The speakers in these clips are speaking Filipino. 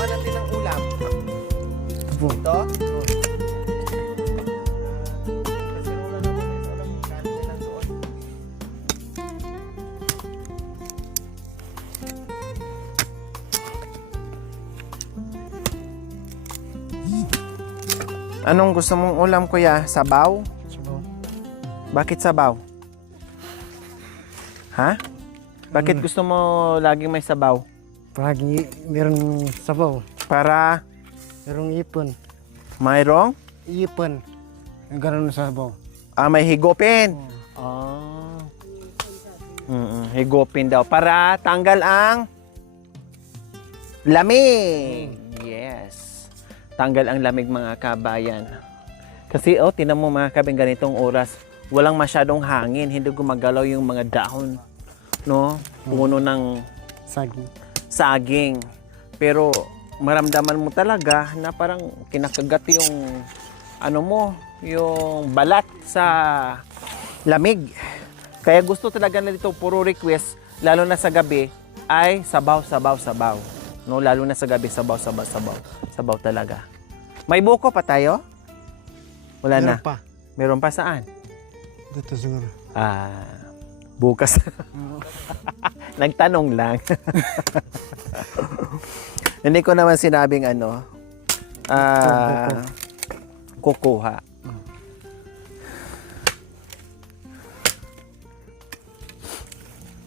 Gawa natin ng ulam. Ito po. Ito? Kasi wala naman may ulam. Kanin na lang doon. Anong gusto mong ulam, kuya? Sabaw? Sabaw. Bakit sabaw? Ha? Bakit gusto mo laging may sabaw? Palagi meron sabaw. Para Merong ipon. mayroong Ipon. Ganun sa sabaw. may higopin. Higopin daw para tanggal ang lamig. Yes. Tanggal ang lamig mga kabayan. Kasi tinan mo mga kabing ganitong oras, walang masyadong hangin, hindi gumagalaw yung mga dahon, no? Puno ng Saging. saging. Pero maramdaman mo talaga na parang kinakagat yung yung balat sa lamig. Kaya gusto talaga na dito puro request, lalo na sa gabi, ay sabaw, sabaw, sabaw. No, lalo na sa gabi, sabaw, sabaw, sabaw. Sabaw talaga. May buko pa tayo? Wala na. Meron pa. Meron pa saan? Dito siguro. Bukas. Nagtanong lang. Hindi ko naman sinabing kukuha.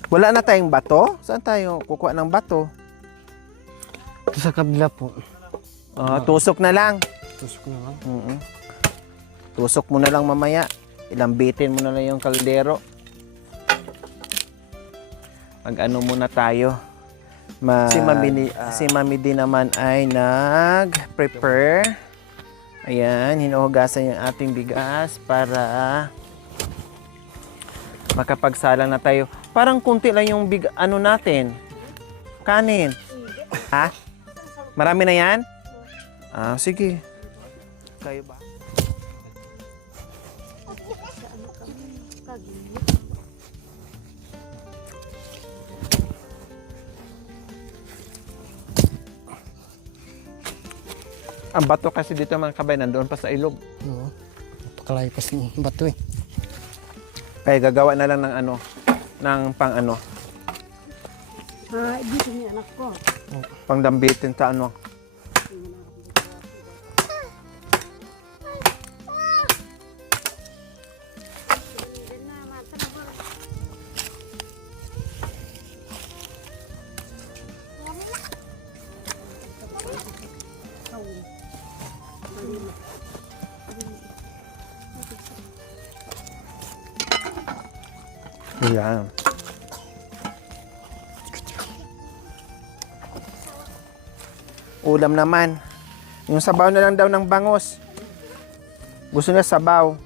Wala na tayong bato? Saan tayo kukuha ng bato? Ito sa kabila po. Tusok na lang. Tusok na lang. Tusok mo na lang mamaya. Ilambitin mo na lang yung kaldero. Mag-ano muna tayo. Si Mami din naman ay nag-prepare. Ayan, hinuhugasan yung ating bigas para makapagsalang na tayo. Parang kunti lang yung natin. Kanin. Ha? Marami na yan? Sige. Kayo ba? Ang bato kasi dito mga kabay, nandoon pa sa ilog. Oo. Napakalayo pa sa bato eh. Kaya gagawa na lang ng ng pang Dito ni anak ko. pang dambitin sa Ayan. Ulam naman. Yung sabaw na lang daw ng bangus. Gusto niya sabaw.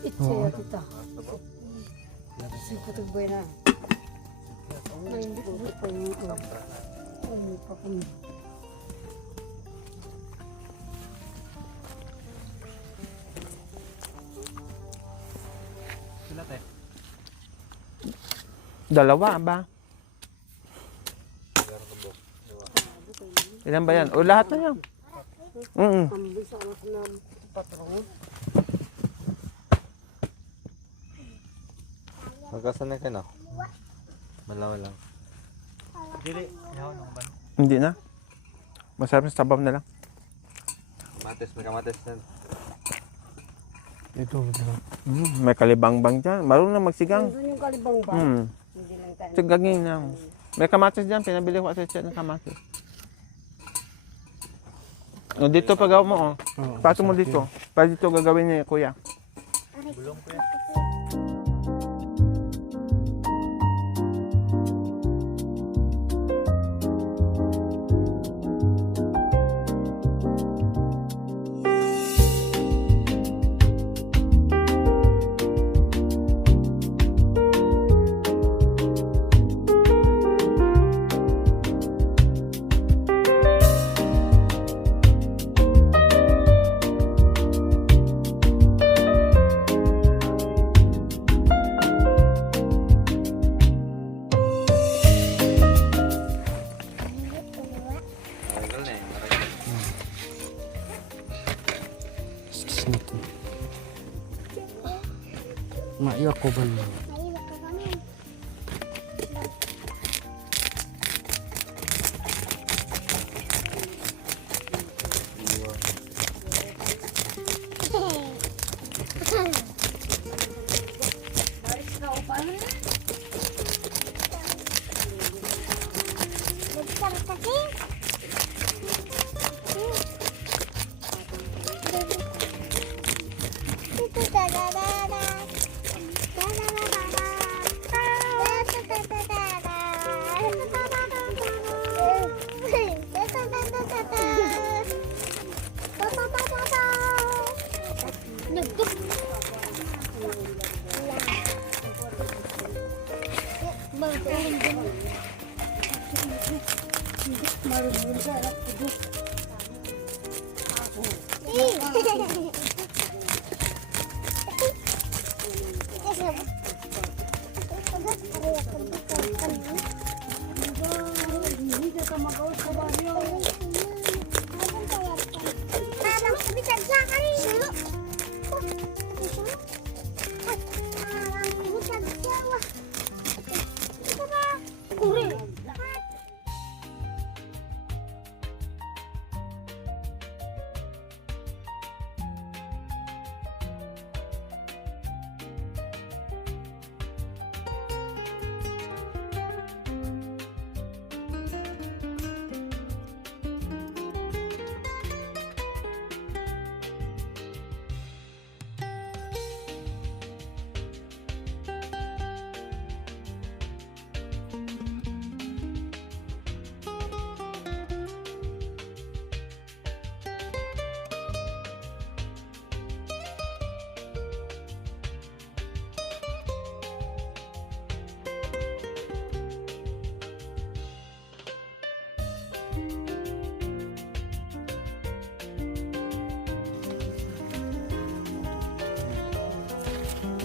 Itse kita. Sikutog boy na. May hindi ko pa yung ito. Ay, papun. Dalawa ba? Ilan ba yan? O lahat na yan. Ambil sa anak ng patron. Magkasan na kayo na? Malawa lang. Hindi na. Masarap sa sabaw na lang. Kamatis, may kamatis na. Ito. May kalibangbang dyan. Marunong na magsigang. Doon yung kalibang ba? Hindi lang tayo. Sigaging na. May kamatis dyan. Pinabili ko sa chat ng kamatis. O, dito pagawa mo. Pato mo dito. Para dito gagawin niya kuya. Bulong ko yan. Kuban mo. Mahirap ka kami. Besar kasi. Itu dadadada.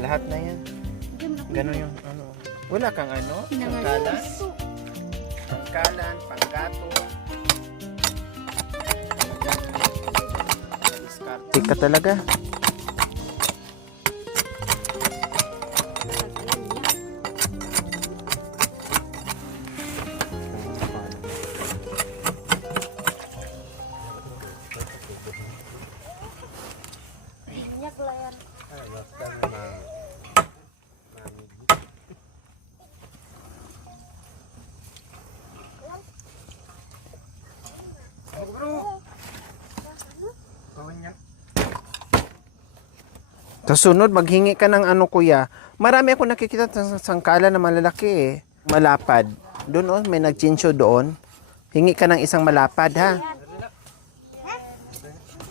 Lahat na yan. Ganon yung ano. Wala kang ano? Pangkalan? Pangkalan, panggato. Tika talaga. Sa sunod, maghingi ka ng ano kuya. Marami ako nakikita sa sangkala na malalaki eh. Malapad. Doon oh, may nagchincho doon. Hingi ka ng isang malapad ha.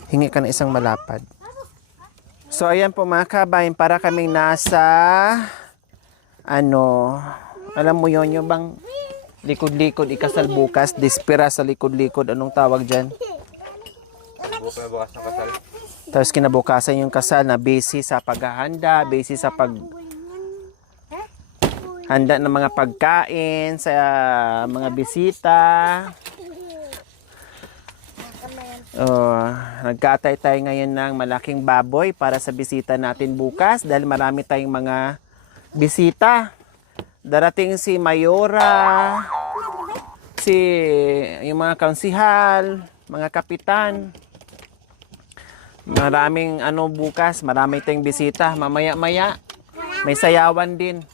Hingi ka ng isang malapad. So ayan po mga kabayan, para kaming nasa ano, alam mo yon yung bang likod-likod ikasal bukas, dispira sa likod-likod, anong tawag dyan? Bukas ng kasal. Tapos kinabukasan yung kasal na busy sa paghahanda, busy sa handa ng mga pagkain, sa mga bisita. Nagkatay tayo ngayon ng malaking baboy para sa bisita natin bukas dahil marami tayong mga bisita. Darating si Mayora, yung mga kansihal, mga kapitan. Maraming ano bukas, marami tayong bisita. Mamaya-maya, may sayawan din.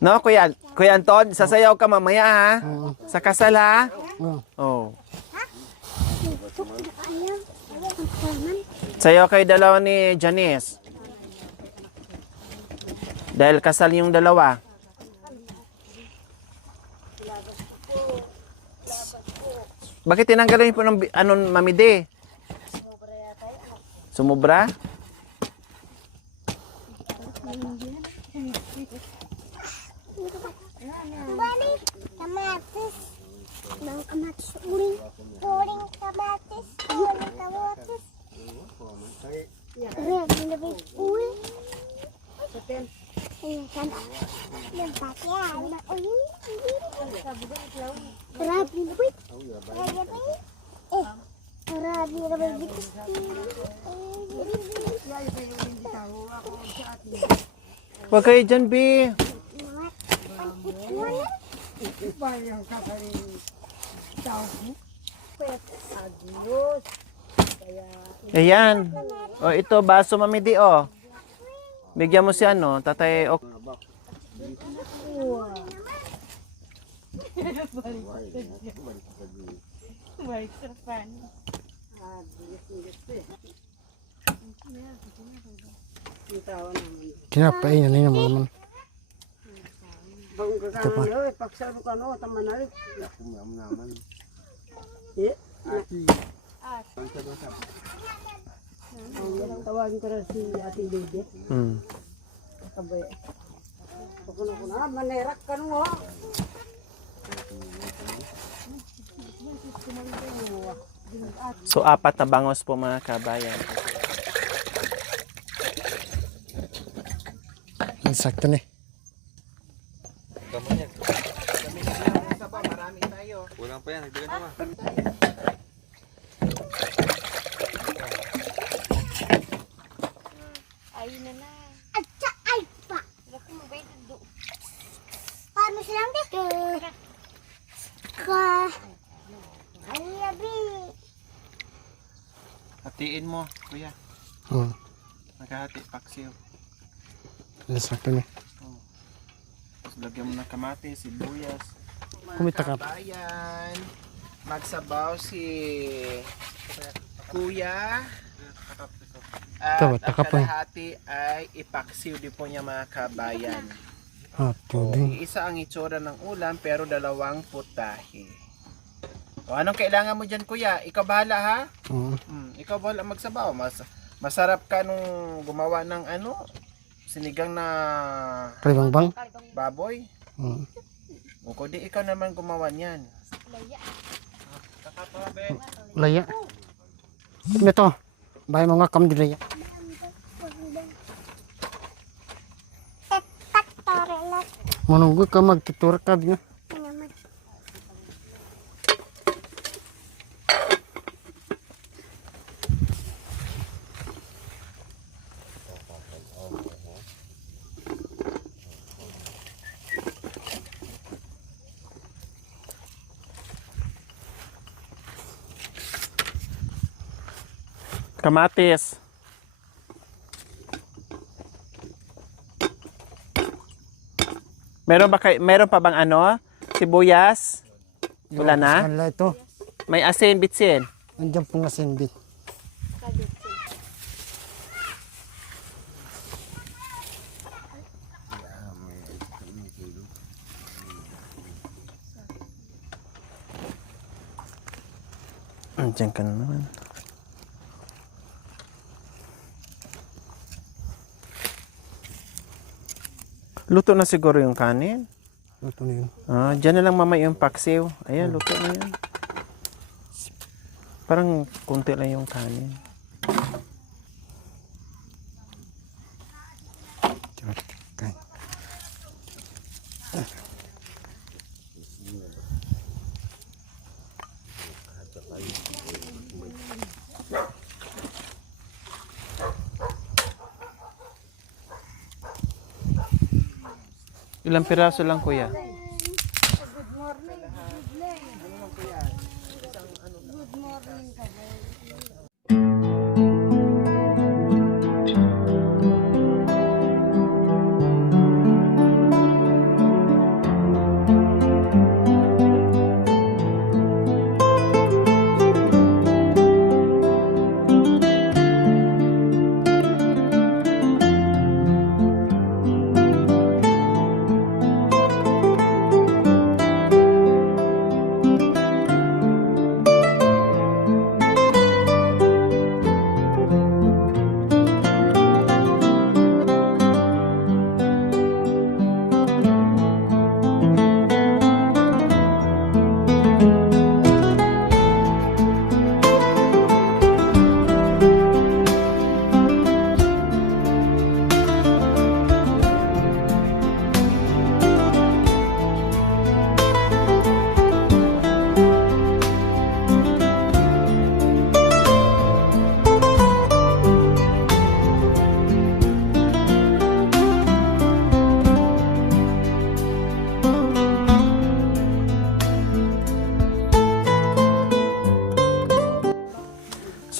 No, Kuya Anton, sasayaw ka mamaya ha? Sa kasal ha? Oh. Sayaw kayo dalawa ni Janice. Dahil kasal yung dalawa. Bakit tinanggalan po ng mamide? Sumubra? Balik, kamatis. Bang kamatis uling. Uling kamatis. Uling kamatis. Lebih uling. Ayan, kan. Yung pakyan. Uling. Grabe, wait. Marami na may bitis. Huwag kayo dyan, B. Ayan. O, ito, baso mamidi, o. Bigyan mo si ano, tatay, o. Kinapain na naman naman. Bang kakano, pagsaro ka no, tamanay. Tawagin ko rin si Ate Lady. Kabay. Ako na, manerak ka no. So, 4 na bangos po mga kabayan. Sakto na eh. Gamon yan. Marami tayo. Kulang pa yan. Nagdagan naman. Ayun na na. Atsa ay pa. Paano silang dito? Ka. Ay, labi. Hatiin mo, kuya. Oo. Naghahati, paksiw. Sakto na. Tapos lagyan mo ng kamatis, sibuyas. Kumita ka. Kabayan, magsabaw si kuya. At Ito, ang taka pa. kalahati ay ipaksiw din po niya mga kabayan. Pwede. Isa ang itsura ng ulam pero 2 putahe. O anong kailangan mo dyan kuya? Ikaw bahala ha? Oo. Ikaw bahala magsabaw. Masarap ka nung gumawa ng ano? Sinigang na Palibangbang? baboy. Oo. O kundi ikaw naman gumawa niyan. Laya. Ito. Bahay mga kamdilaya. Manunggo ka magtutur ka niya. Kamatis. Meron pa bang ano? Sibuyas? Wala na? Wala ito. May asin, bitsin. Andiyan po nga sindit. Andiyan ka na naman. Luto na siguro yung kanin. Ito na yun. Diyan na lang mamay yung paksiw. Ayan, luto na yan. Parang kunti lang yung kanin. Okay. Ilang piraso lang kuya?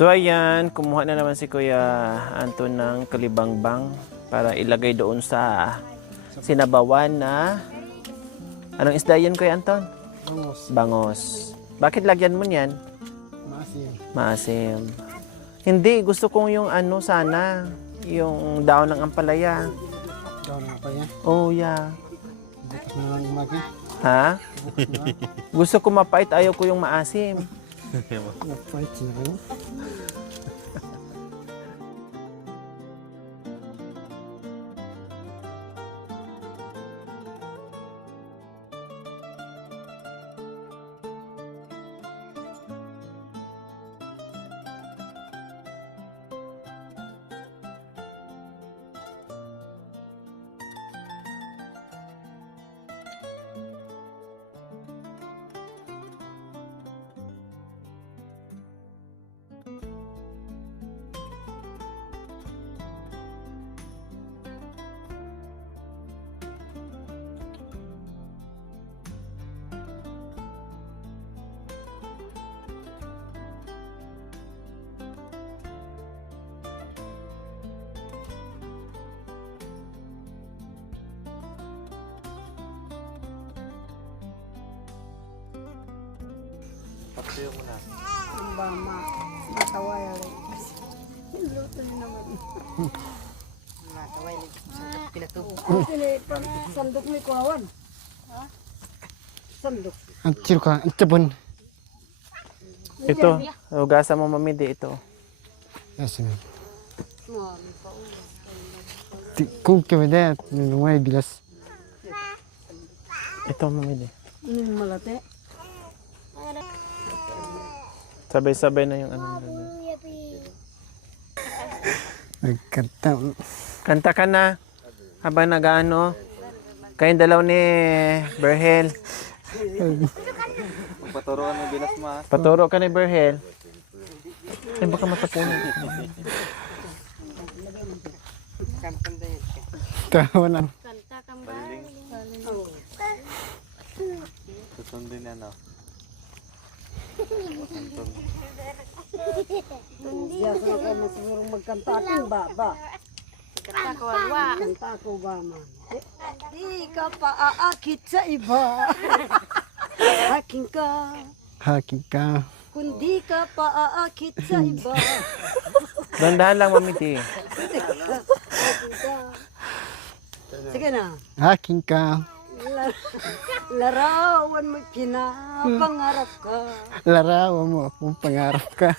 So ayan, kumuha na naman si Kuya Anton ng kalibangbang para ilagay doon sa sinabawan na... Anong isda yan, Kuya Anton? Bangos. Bangos. Bakit lagyan mo niyan? Maasim. Maasim. Hindi, gusto kong yung ano sana, yung daon ng ampalaya. Ikaw na pa yan. Oh, yeah. Bukas na lang umagi. Ha? Bukas na lang. Gusto ko mapait, ayaw ko yung maasim. Napait na rin. Pagsayo mo na. Ang bama. Mataway rin. Niluto niyo naman. Mataway rin. Sandok ni Kuawan. Sandok. Ang tiro ka, ang tabon. Ito, hugasan mo mamidi ito. Yes, ma'am. Mami pa. Kung kaya nungay bilas. Ito mamidi. Malate. Sabay-sabay na yung ano. Nagkanta. Kanta ka na. Habang nag-ano. Kayong dalaw ni Berhel. Magpaturo ka ng bilas ma. Paturo ka ni Berhel. Ay, baka matapunan. Tawa na. Baling. Susundin yan o. Anton. Diya sa ako na siguro magkanta ating baba. Kanta ko ba man? Di ka pa aakit sa iba. Aking ka. Haking ka. Kundi ka pa aakit sa iba. Dandahan lang mamidi. Aking ka. Sige na. Haking ka. Larawan mo pinapangarap ka. Larawan mo akong pangarap ka.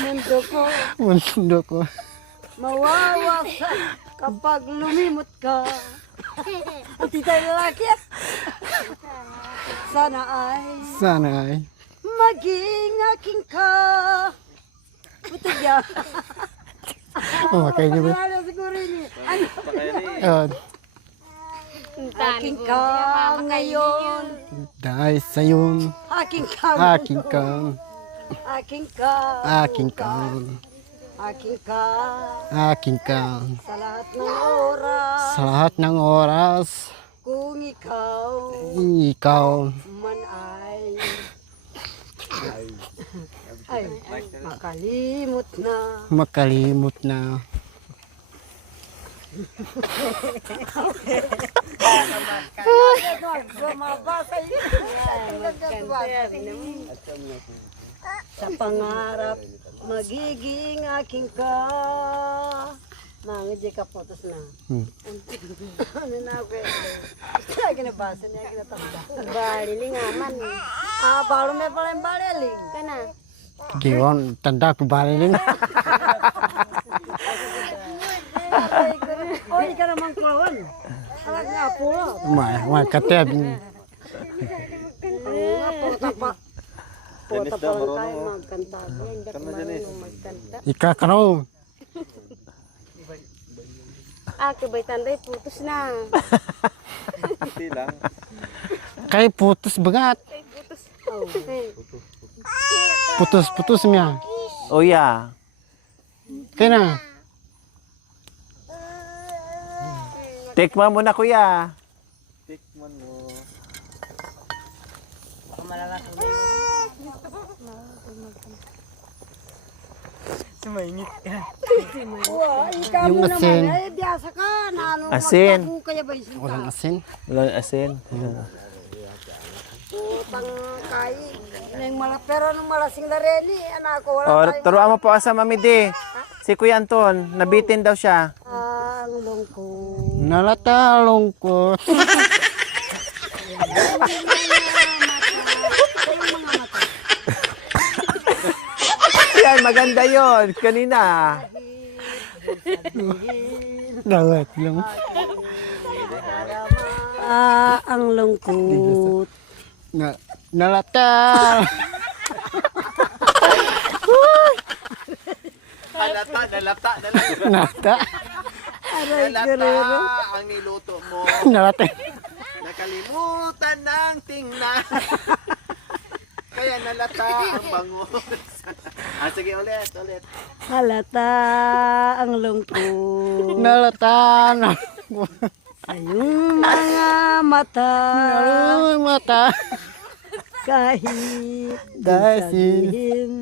Mundo ko Mundo ko. mawawasak kapag lumimot ka. At tayo lalaki. Sana ay Sana ay. maging aking ka. Putog yan. Oh, kaya niyo ba? Wala siguro yun. Ano? Oh, Aking ka ngayon. dahil sa'yo. Aking ka. Aking ka. Aking ka. Aking ka. Aking ka. Aking ka. Sa lahat ng oras. Sa lahat ng oras. Kung Ikaw. man ay makalimot na. Makalimot na. Sa pangarap magiging aking ka. Mga di ka potos na. Ano na ako eh. Kaya kinabasa niya, kinatanda. Baliling aman. Balo may pala yung baliling. Kana. Giwan, tanda ko baliling. Oh, hindi ka naman kawan. Alag nga po. May kateb. Nga po, tapa. Dennis daw marunong o. Magkanta. Hindi ako marunong magkanta. Ikakaraw. Kabay tanday, putos na. Hindi lang. Kay putus bagat. Oh. Putus niya. Oh yeah. Kaya na. Tikman mo na kuya. Tikman mo. Wow, ikaw Yung mo asin. naman, eh, biyasa ka, na ano, Asin. magtago kaya ba yung sinta? Walang asin. Walang asin. Pang kay, nang pero nung malasing na rin, anak ko, wala Oh, tayong turuan mo po sa Mami D. Si Kuya Anton, nabitin daw siya. ang lungkot. Nalatalong ko. Yan, maganda yon. Kanina. Dawat lang. Ang lungkot. Nalatal. Nalata. Nata. Aray, Guerrero. Ang niluto mo. Nalatal. Nakalimutan ng tingnan. Kaya nalata ang bangus. Sige, ulit. Halata ang lungkot. Nalatal. Sa iyong mga mata. Nalatal mata. Kahit Dahil sabihin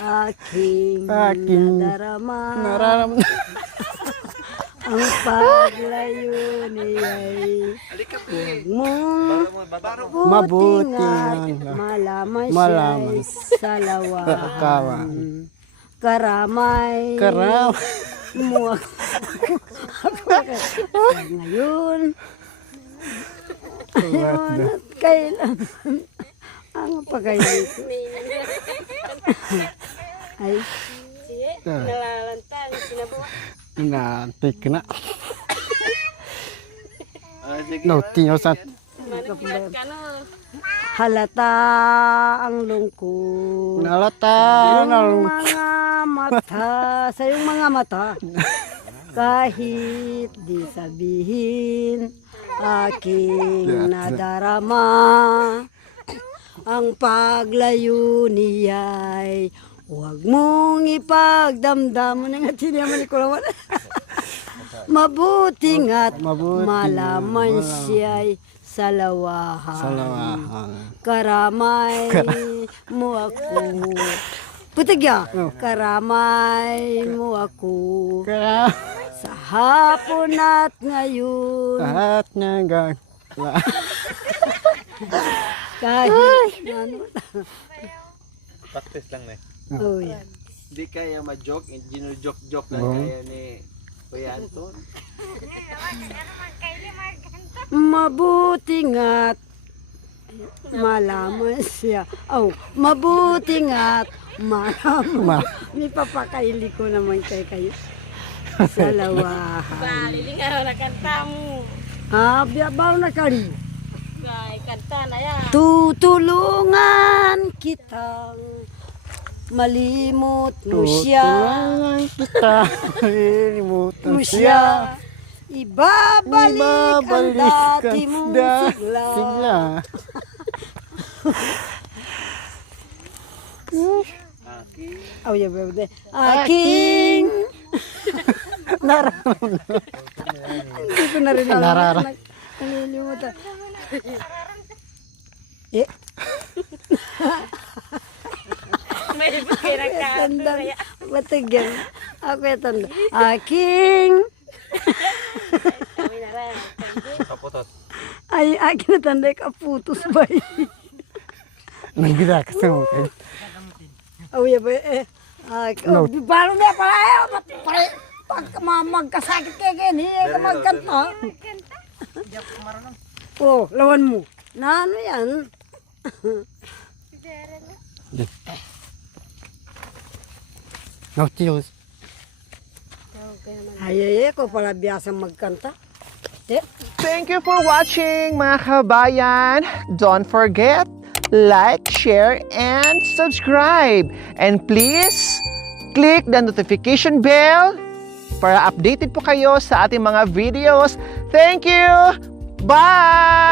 aking nadarama. nararamdaman. Ang paglayo niya'y huwag mong Mabuti butingat nga. malaman Malaman. siya'y salawahan. Kawan. Karamay Karaw. mo ako. Ngayon at kailan ang pagkain ko ay Nantik na. Nauti nyo sa halata ang lungkot nalatal. yung mga mata sa iyong mga mata kahit di sabihin aking nadarama ang paglayo niya'y huwag mong ipagdamdam na nga tiniyaman ko naman. Mabuting at Mabuting malaman siya'y salawahan. Salawahan. Karamay mo ako. Putigya, karamay mo ako. Kaya Sa hapon at ngayon, lahat ng kahit ano. Practice lang na eh. Oh, yeah. Hindi kaya ma-joke, joke lang Oo. kaya ni Kuya Anton. Mabuting at malaman siya. Oh, mabuting at malaman. May papakaili ko naman kayo. Salawahan. Baliling araw na kanta mo. Biyabaw na kali. Ay, kanta na yan. Tutulungan kitang malimot mo siya. Tutulungan kita. Ilimutan Mo siya. siya. Ibabalik ang dati mong sigla. Sigla. Oh, yeah, baby. Aking nararamdaman. Hindi ko na rin alam. Nalilimutan. Eh, May bakirang ka. tanda. Matigyan. Ako yung tanda. Aking. Kami na rin. Kaputot. Ay, aking natanda yung kaputos ba eh. Nagila ka sa mukha. Oh, yeah, ba eh. No. Paano na pala eh. Pag magkasakit kayo ganyan, hindi ka magkanta. Oh, lawan mo. Na ano yan? Nauti nyo. Ay, ko pala biyasang magkanta. Eh, Thank you for watching, mga kabayan. Don't forget, like, share, and subscribe. And please, click the notification bell para updated po kayo sa ating mga videos. Thank you! Bye!